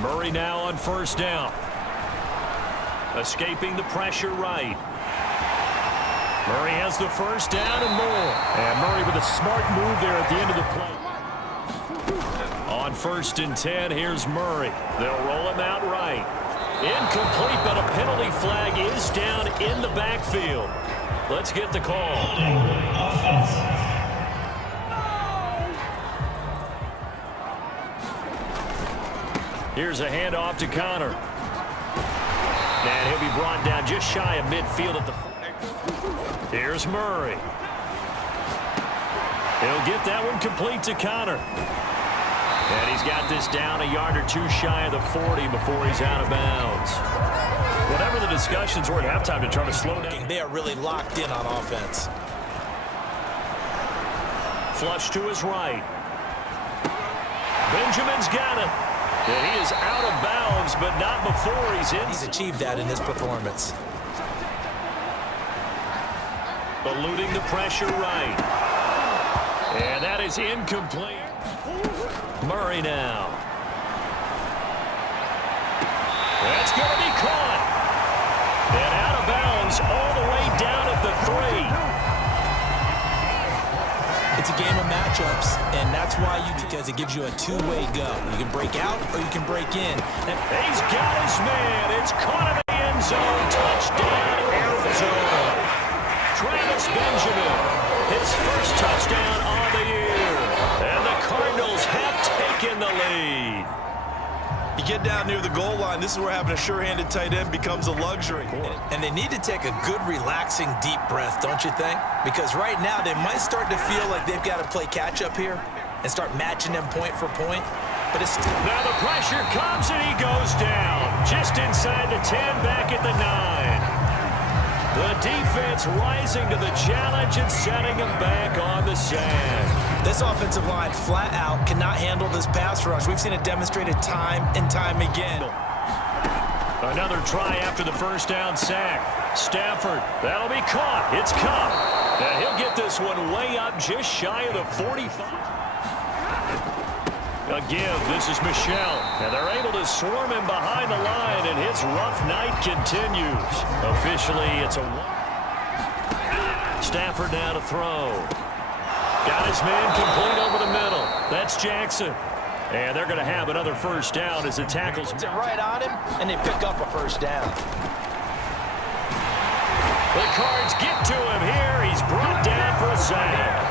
Murray now on first down. Escaping the pressure right. Murray has the first down and more. And Murray with a smart move there at the end of the play. On 1st and 10, here's Murray. They'll roll him out right. Incomplete, but a penalty flag is down in the backfield. Let's get the call. Here's a handoff to Connor. And he'll be brought down just shy of midfield at the... Here's Murray. He'll get that one complete to Connor. And he's got this down a yard or two shy of the 40 before he's out of bounds. Whatever the discussions were at halftime to try to slow down. They are really locked in on offense. Flush to his right. Benjamin's got it. And he is out of bounds, but not before he's in. He's achieved that in this performance. Eluding the pressure right. And that is incomplete. Murray now. That's going to be caught. And out of bounds all the way down at the 3. It's a game of matchups, and that's why because it gives you a two-way go. You can break out or you can break in. And he's got his man. It's caught in the end zone. Touchdown, Arizona. Travis Benjamin, his first touchdown on the year. And the Cardinals have taken the lead. You get down near the goal line, this is where having a sure-handed tight end becomes a luxury. And they need to take a good, relaxing, deep breath, don't you think? Because right now they might start to feel like they've got to play catch-up here and start matching them point for point. But it's still... Now the pressure comes and he goes down. Just inside the 10, back at the 9. The defense rising to the challenge and setting him back on the sand. This offensive line flat out cannot handle this pass rush. We've seen it demonstrated time and time again. Another try after the first down sack. Stafford, that'll be caught. It's Cup. And he'll get this one way up just shy of the 45. Again, this is Michelle. And they're able to swarm him behind the line, and his rough night continues. Officially, it's a 1. Stafford now to throw. Got his man complete over the middle. That's Jackson. And they're going to have another first down as it tackles. It's right on him, and they pick up a first down. The Cards get to him here. He's brought down for a sack.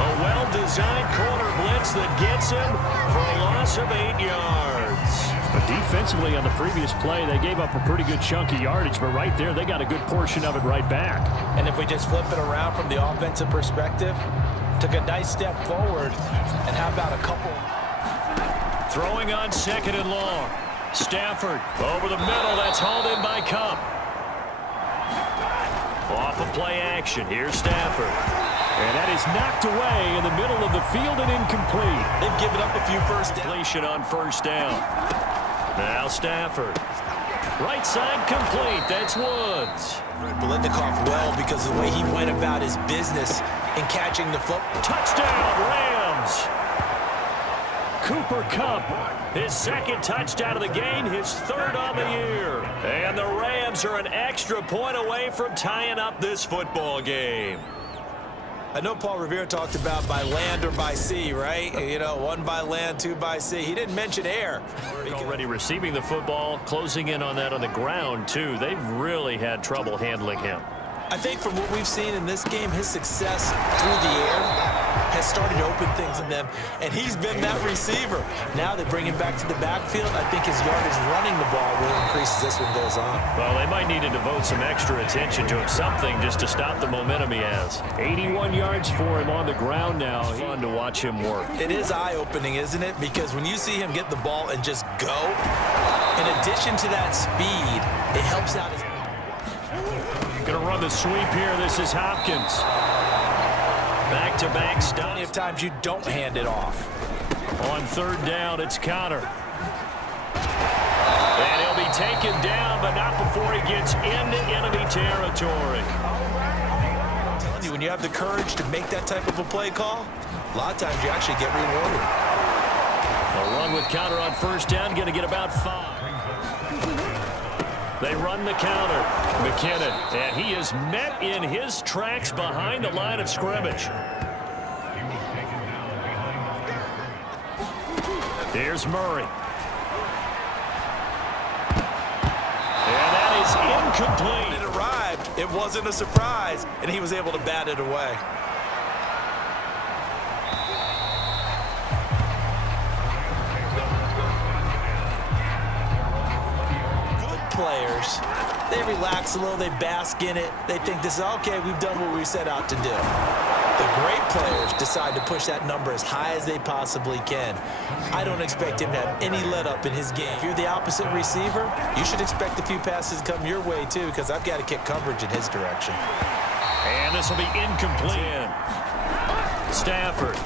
A well-designed corner blitz that gets him for a loss of 8 yards. But defensively on the previous play, they gave up a pretty good chunk of yardage, but right there, they got a good portion of it right back. And if we just flip it around from the offensive perspective, took a nice step forward, and how about a couple? Throwing on 2nd and long. Stafford over the middle. That's hauled in by Cup. Off of play action. Here's Stafford. And that is knocked away in the middle of the field and incomplete. They've given up a few first downs. Completion on first down. Now Stafford. Right side complete. That's Woods. Biletnikoff well because of the way he went about his business in catching the football. Touchdown, Rams. Cooper Kupp, his 2nd touchdown of the game, his 3rd on the year. And the Rams are an extra point away from tying up this football game. I know Paul Revere talked about by land or by sea, right? You know, 1 by land, 2 by sea. He didn't mention air. Already receiving the football, closing in on that on the ground, too. They've really had trouble handling him. I think from what we've seen in this game, his success through the air has started to open things in them, and he's been that receiver. Now they bring him back to the backfield. I think his yardage running the ball will increase as this one goes on. Well, they might need to devote some extra attention to him, something just to stop the momentum he has. 81 yards for him on the ground now. Fun to watch him work. It is eye-opening, isn't it? Because when you see him get the ball and just go, in addition to that speed, it helps out his... Going to run the sweep here. This is Hopkins. Back-to-back stop. Plenty of times you don't hand it off. On 3rd down, it's Connor. And he'll be taken down, but not before he gets into enemy territory. I'm telling you, when you have the courage to make that type of a play call, a lot of times you actually get rewarded. A run with counter on first down, going to get about 5. They run the counter. McKinnon, and he is met in his tracks behind the line of scrimmage. Here's Murray. And that is incomplete. It arrived. It wasn't a surprise, and he was able to bat it away. Players, they relax a little, they bask in it, they think this is okay, we've done what we set out to do. The great players decide to push that number as high as they possibly can. I don't expect him to have any let up in his game. If you're the opposite receiver, you should expect a few passes to come your way too, because I've got to kick coverage in his direction. And this will be incomplete. Stafford.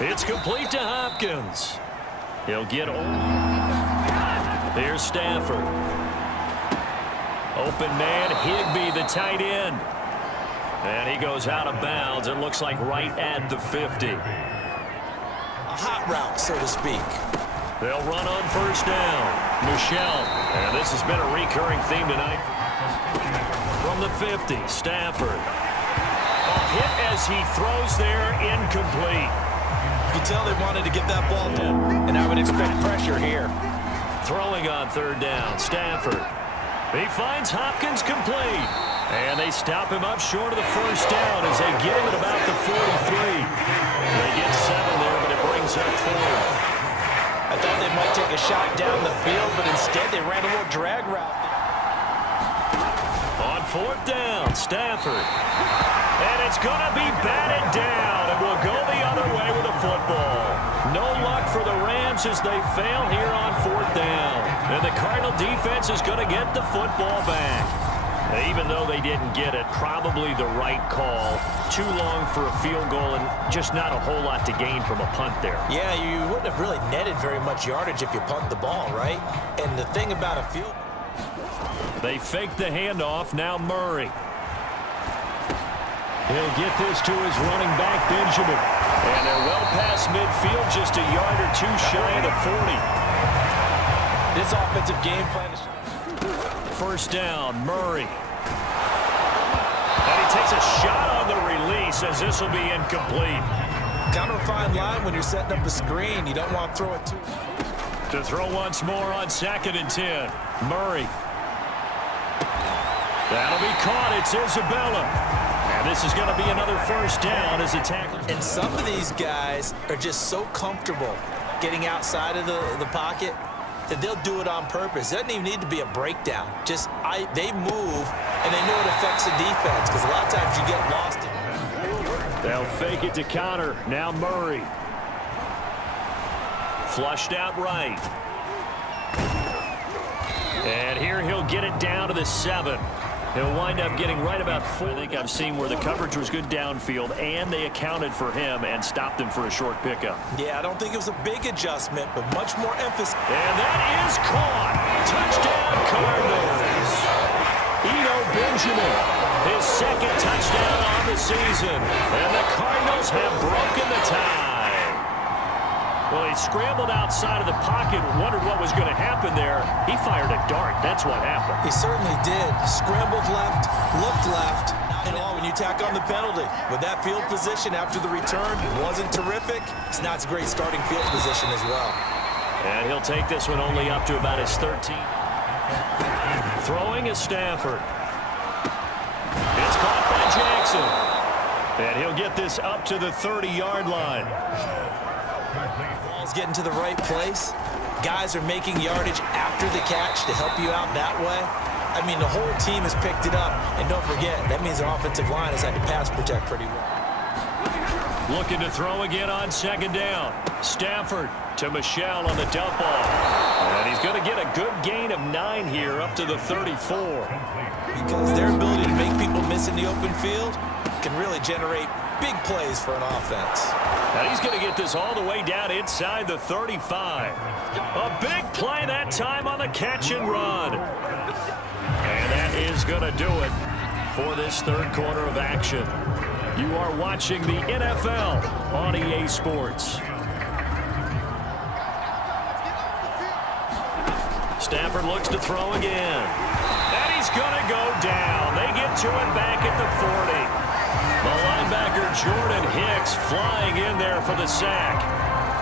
It's complete to Hopkins. He'll get over. Here's Stafford. Open man, Higbee, the tight end. And he goes out of bounds. It looks like right at the 50. A hot route, so to speak. They'll run on first down. Michelle. And this has been a recurring theme tonight. From the 50, Stafford. A hit as he throws there, incomplete. You can tell they wanted to get that ball in, and I would expect pressure here. Throwing on third down, Stafford. He finds Hopkins complete. And they stop him up short of the first down as they get him at about the 43. They get 7 there, but it brings up 4. I thought they might take a shot down the field, but instead they ran a little drag route. On fourth down, Stafford. And it's going to be batted down, and we'll go the other way with the football. No luck for the Rams as they fail here on fourth down. And the Cardinal defense is going to get the football back. Even though they didn't get it, probably the right call. Too long for a field goal and just not a whole lot to gain from a punt there. Yeah, you wouldn't have really netted very much yardage if you punt the ball, right? And the thing about a field... They fake the handoff. Now Murray. He'll get this to his running back, Benjamin. And they're well past midfield, just a yard or two shy of the 40. This offensive game plan is... First down, Murray. And he takes a shot on the release as this will be incomplete. Kind of a fine line when you're setting up a screen. You don't want to throw it too... To throw once more on 2nd and 10. Murray. That'll be caught. It's Isabella. And this is going to be another first down as a tackle. And some of these guys are just so comfortable getting outside of the pocket that they'll do it on purpose. It doesn't even need to be a breakdown. Just they move, and they know it affects the defense because a lot of times you get lost in it. They'll fake it to counter. Now Murray. Flushed out right. And here he'll get it down to the 7. He'll wind up getting right about 4. I think I've seen where the coverage was good downfield, and they accounted for him and stopped him for a short pickup. Yeah, I don't think it was a big adjustment, but much more emphasis. And that is caught. Touchdown, Cardinals. Eno Benjamin, his 2nd touchdown on the season. And the Cardinals have broken the tie. Well, he scrambled outside of the pocket, wondered what was going to happen there. He fired a dart. That's what happened. He certainly did. Scrambled left, looked left. And all when you tack on the penalty. With that field position after the return wasn't terrific. It's not a great starting field position as well. And he'll take this one only up to about his 13. Throwing is Stafford. It's caught by Jackson. And he'll get this up to the 30-yard line. Ball's getting to the right place. Guys are making yardage after the catch to help you out that way. I mean, the whole team has picked it up. And don't forget, that means the offensive line has had to pass protect pretty well. Looking to throw again on 2nd down. Stafford to Michelle on the dump off. And he's going to get a good gain of 9 here up to the 34. Because their ability to make people miss in the open field can really generate big plays for an offense. Now he's going to get this all the way down inside the 35. A big play that time on the catch and run. And that is going to do it for this 3rd quarter of action. You are watching the NFL on EA Sports. Stafford looks to throw again. And he's going to go down. They get to it back at the 40. The linebacker Jordan Hicks flying in there for the sack.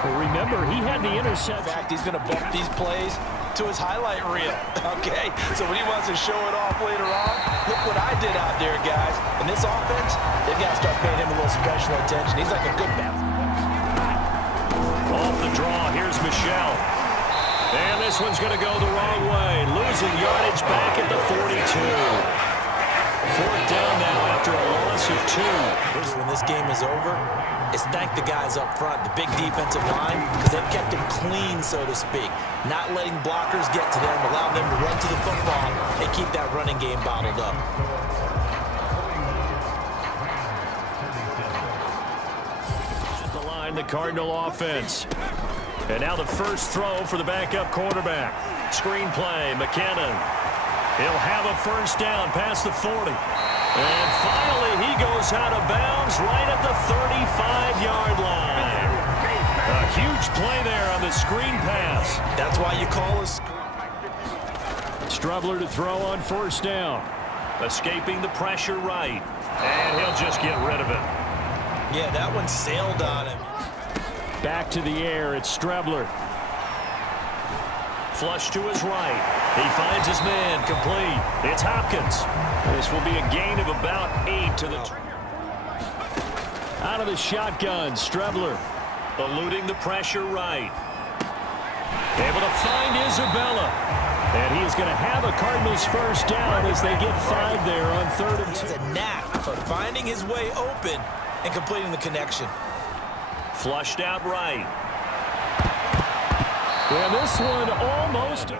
Well, remember, he had the interception. In fact, he's going to bump these plays to his highlight reel. Okay, so when he wants to show it off later on, look what I did out there, guys. In this offense, they've got to start paying him a little special attention. He's like a good back. Off the draw, here's Michelle. And this one's going to go the wrong way. Losing yardage back at the 42. Fourth down now after a loss of 2. When this game is over, is thank the guys up front, the big defensive line, because they've kept them clean, so to speak. Not letting blockers get to them, allowing them to run to the football and keep that running game bottled up. At the line, the Cardinal offense. And now the first throw for the backup quarterback. Screen play, McKinnon. He'll have a first down past the 40. And finally, he goes out of bounds right at the 35-yard line. A huge play there on the screen pass. That's why you call us. Strubler to throw on first down. Escaping the pressure right. And he'll just get rid of it. Yeah, that one sailed on him. Back to the air, it's Strubler. Flush to his right. He finds his man complete. It's Hopkins. This will be a gain of about 8 to the... Out of the shotgun, Strubler. Eluding the pressure right. Able to find Isabella. And he is going to have a Cardinals first down as they get 5 there on 3rd and 2. He has a knack for finding his way open and completing the connection. Flushed out right. And this one almost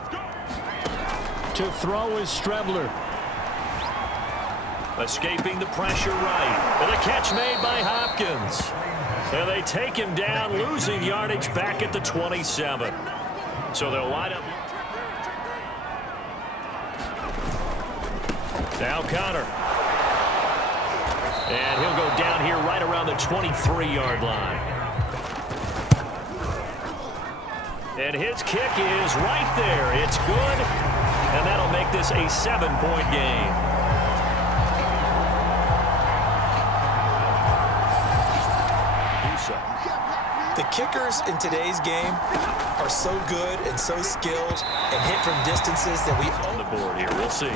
to throw is Strubler. Escaping the pressure right. And a catch made by Hopkins. And they take him down, losing yardage back at the 27. So they'll line up. Now Connor. And he'll go down here right around the 23-yard line. And his kick is right there. It's good. And that'll make this a 7-point game. The kickers in today's game are so good and so skilled and hit from distances that we on the board here. We'll see.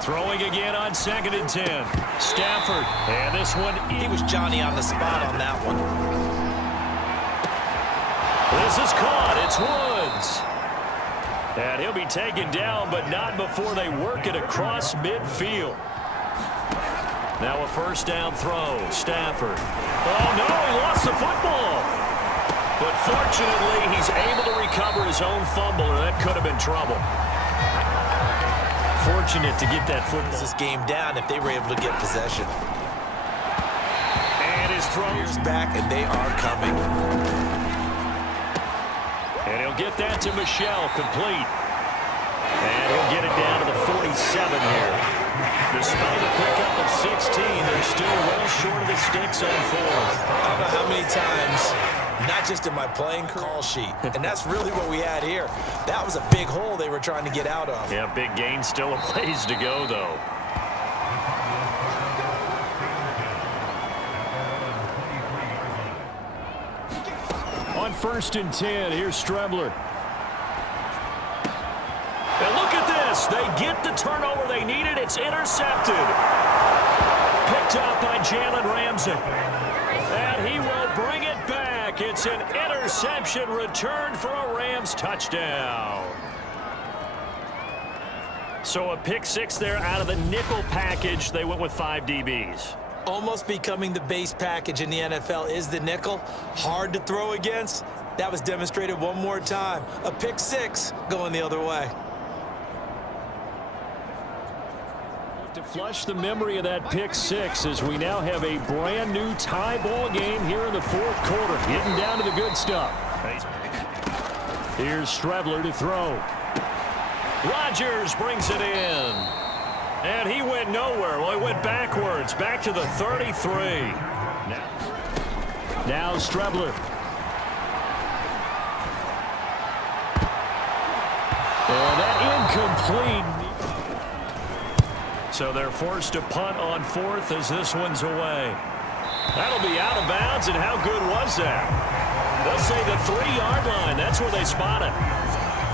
Throwing again on 2nd and 10. Stafford. And this one. He was Johnny on the spot on that one. This is caught. It's Woods. And he'll be taken down, but not before they work it across midfield. Now a first down throw. Stafford. Oh, no, he lost the football. But fortunately, he's able to recover his own fumble, or that could have been trouble. Fortunate to get that football. This game down if they were able to get possession. And his throws back, and they are coming. And he'll get that to Michelle, complete. And he'll get it down to the 47 here. Despite a pickup of 16, they're still well short of the sticks on 4th. I don't know how many times, not just in my playing call sheet, and that's really what we had here. That was a big hole they were trying to get out of. Yeah, big gain, still a ways to go, though. On 1st and 10, here's Strubler. And look at this. They get the turnover they needed. It's intercepted. Picked up by Jalen Ramsey. And he will bring it back. It's an interception returned for a Rams touchdown. So a pick 6 there out of the nickel package. They went with 5 DBs. Almost becoming the base package in the NFL is the nickel. Hard to throw against. That was demonstrated one more time. A pick 6 going the other way. To flush the memory of that pick 6 as we now have a brand new tie ball game here in the 4th quarter. Getting down to the good stuff. Here's Strubler to throw. Rodgers brings it in. And he went nowhere. Well, he went backwards, back to the 33. Now Strubler. And that incomplete. So they're forced to punt on fourth as this one's away. That'll be out of bounds, and how good was that? They'll say the 3-yard line. That's where they spot it.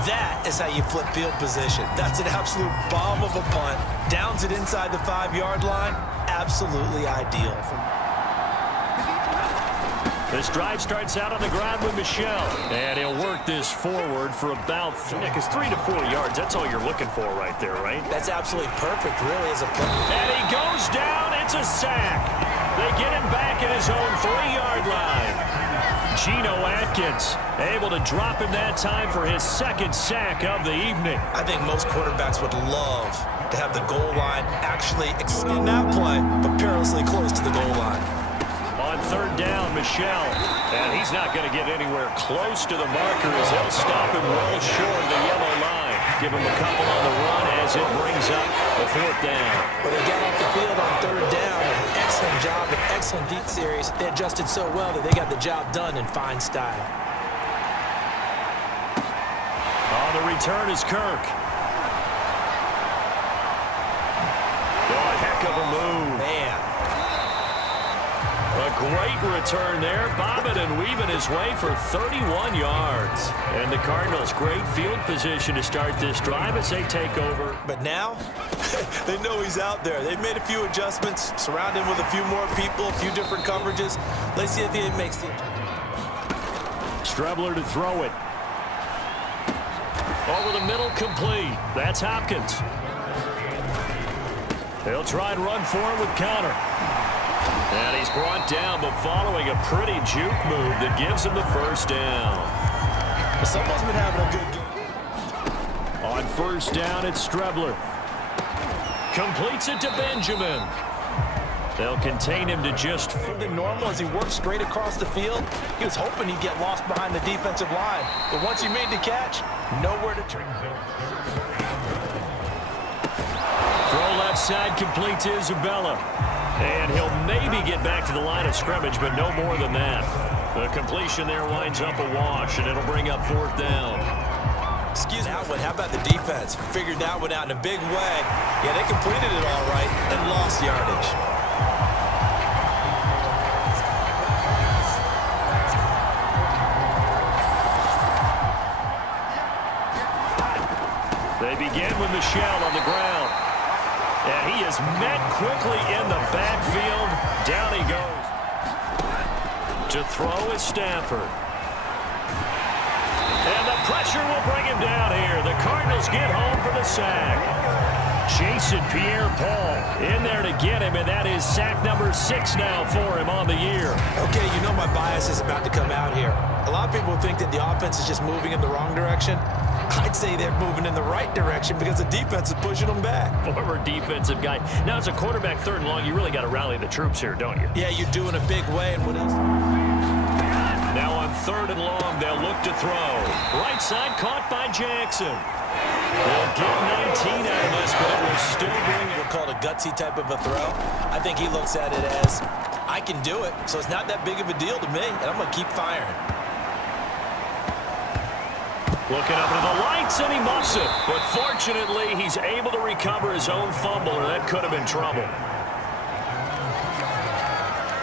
That is how you flip field position. That's an absolute bomb of a punt. Downs it inside the 5-yard line. Absolutely ideal. This drive starts out on the ground with Michel. And he'll work this forward for about, because 3 to 4 yards, that's all you're looking for right there, right? That's absolutely perfect, really, as a play. And he goes down. It's a sack. They get him back at his own 3-yard line. Geno Atkins able to drop him that time for his second sack of the evening. I think most quarterbacks would love to have the goal line actually extend that play, but perilously close to the goal line. On third down, Michel. And he's not going to get anywhere close to the marker as they'll stop him well short of the yellow line. Give him a couple on the run as it brings up the fourth down. But they got off the field on third down. Excellent job, an excellent deep series. They adjusted so well that they got the job done in fine style. On the return is Kirk. Oh, a heck of a move. Man. A great return there, bobbing and weaving his way for 31 yards. And the Cardinals, great field position to start this drive as they take over. But now, they know he's out there. They've made a few adjustments, surround him with a few more people, a few different coverages. Let's see if he makes the... Strebler to throw it. Over the middle, complete. That's Hopkins. They'll try and run for him with Connor. And he's brought down, but following a pretty juke move that gives him the first down. Someone's been having a good game. On first down, it's Strebler. Completes it to Benjamin. They'll contain him to just Than normal as he worked straight across the field. He was hoping he'd get lost behind the defensive line. But once he made the catch, nowhere to turn. throw left side, complete to Isabella. And he'll maybe get back to the line of scrimmage, but no more than that. The completion there winds up a wash, and it'll bring up fourth down. Excuse me, that one. How about the defense? Figured that one out in a big way. Yeah, they completed it all right and lost yardage. They begin with Michel on the ground. And he is met quickly in the backfield. Down he goes. To throw is Stafford. And the pressure will bring him down here. The Cardinals get home for the sack. Jason Pierre-Paul in there to get him, and that is sack number 6 now for him on the year. Okay, you know my bias is about to come out here. A lot of people think that the offense is just moving in the wrong direction. I'd say they're moving in the right direction because the defense is pushing them back. Former defensive guy. Now, as a quarterback, third and long, you really got to rally the troops here, don't you? Yeah, you do in a big way. And what else? Now on third and long, they'll look to throw. Right side caught by Jackson. They'll get 19 out of this, but it will still bring it. We'll call it a gutsy type of a throw. I think he looks at it as, I can do it, so it's not that big of a deal to me, and I'm going to keep firing. Looking up into the lights, and he muffs it. But fortunately, he's able to recover his own fumble, or that could have been trouble.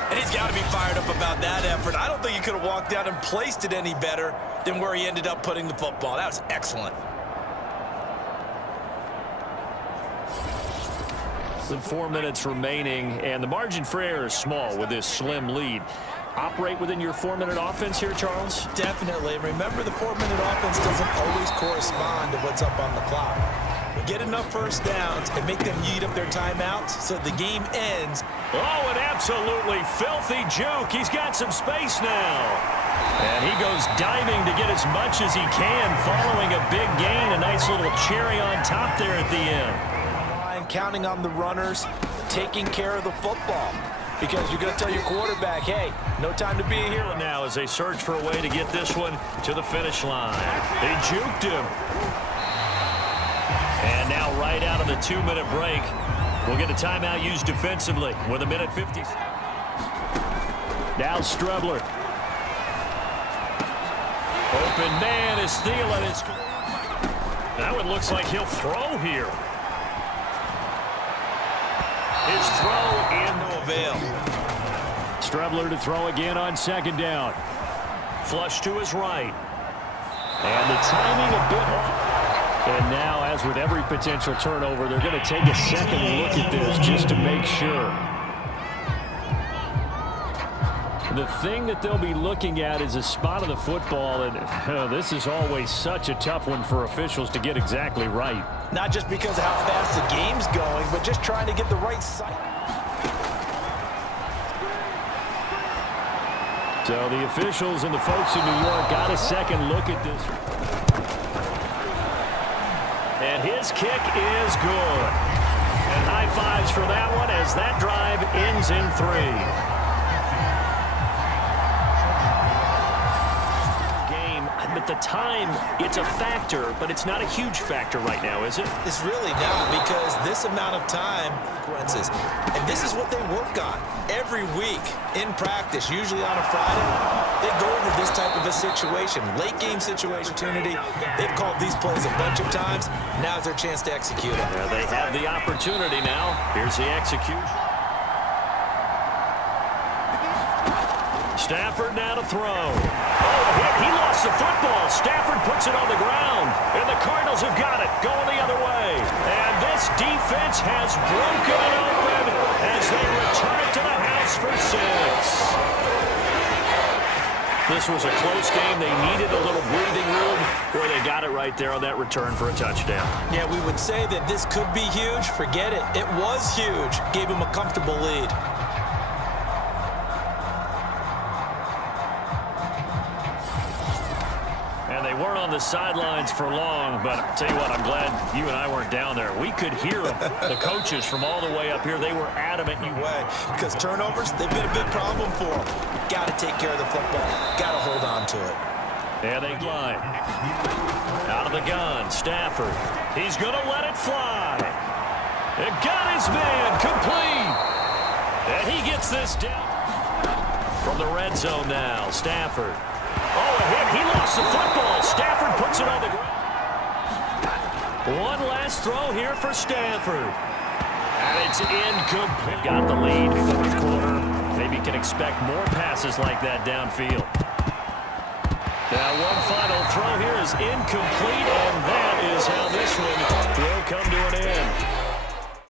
And he's got to be fired up about that effort. I don't think he could have walked out and placed it any better than where he ended up putting the football. That was excellent. With 4 minutes remaining, and the margin for error is small with this slim lead. Operate within your 4-minute offense here, Charles? Definitely. Remember, the 4-minute offense doesn't always correspond to what's up on the clock. Get enough first downs and make them yeet up their timeouts so the game ends. Oh, an absolutely filthy juke. He's got some space now. And he goes diving to get as much as he can following a big gain. A nice little cherry on top there at the end. Counting on the runners, taking care of the football. Because you're going to tell your quarterback, hey, no time to be a hero now as they search for a way to get this one to the finish line. They juked him. And now right out of the 2-minute break, we'll get a timeout used defensively with 1:50. Now Strebler. Open man is Thielen. That one looks like he'll throw here. His throw in. No avail. Strebler to throw again on second down. Flush to his right. And the timing a bit off. And now, as with every potential turnover, they're going to take a second look at this just to make sure. The thing that they'll be looking at is a spot of the football, and this is always such a tough one for officials to get exactly right. Not just because of how fast the game's going, but just trying to get the right side. So the officials and the folks in New York got a second look at this. And his kick is good. And high fives for that one as that drive ends in 3. But the time, it's a factor, but it's not a huge factor right now, is it? It's really not, because this amount of time consequences. And this is what they work on every week in practice, usually on a Friday. They go over this type of a situation, late game situation opportunity. They've called these plays a bunch of times. Now's their chance to execute it. Yeah, they have the opportunity now. Here's the execution. Stafford now to throw. Oh, hit. He lost the football. Stafford puts it on the ground. And the Cardinals have got it going the other way. And this defense has broken it open as they return it to the house for 6. This was a close game. They needed a little breathing room where they got it right there on that return for a touchdown. Yeah, we would say that this could be huge. Forget it. It was huge. Gave them a comfortable lead. They weren't on the sidelines for long, but I'll tell you what, I'm glad you and I weren't down there. We could hear them. The coaches from all the way up here, they were adamant. Because turnovers, they've been a big problem for them. Got to take care of the football. Got to hold on to it. And they line. Out of the gun, Stafford. He's going to let it fly. It got his man complete. And he gets this down. From the red zone now, Stafford. Oh, a hit. He lost the football. Stafford puts it on the ground. One last throw here for Stafford. And it's incomplete. Got the lead, fourth quarter. Maybe can expect more passes like that downfield. Now one final throw here is incomplete, and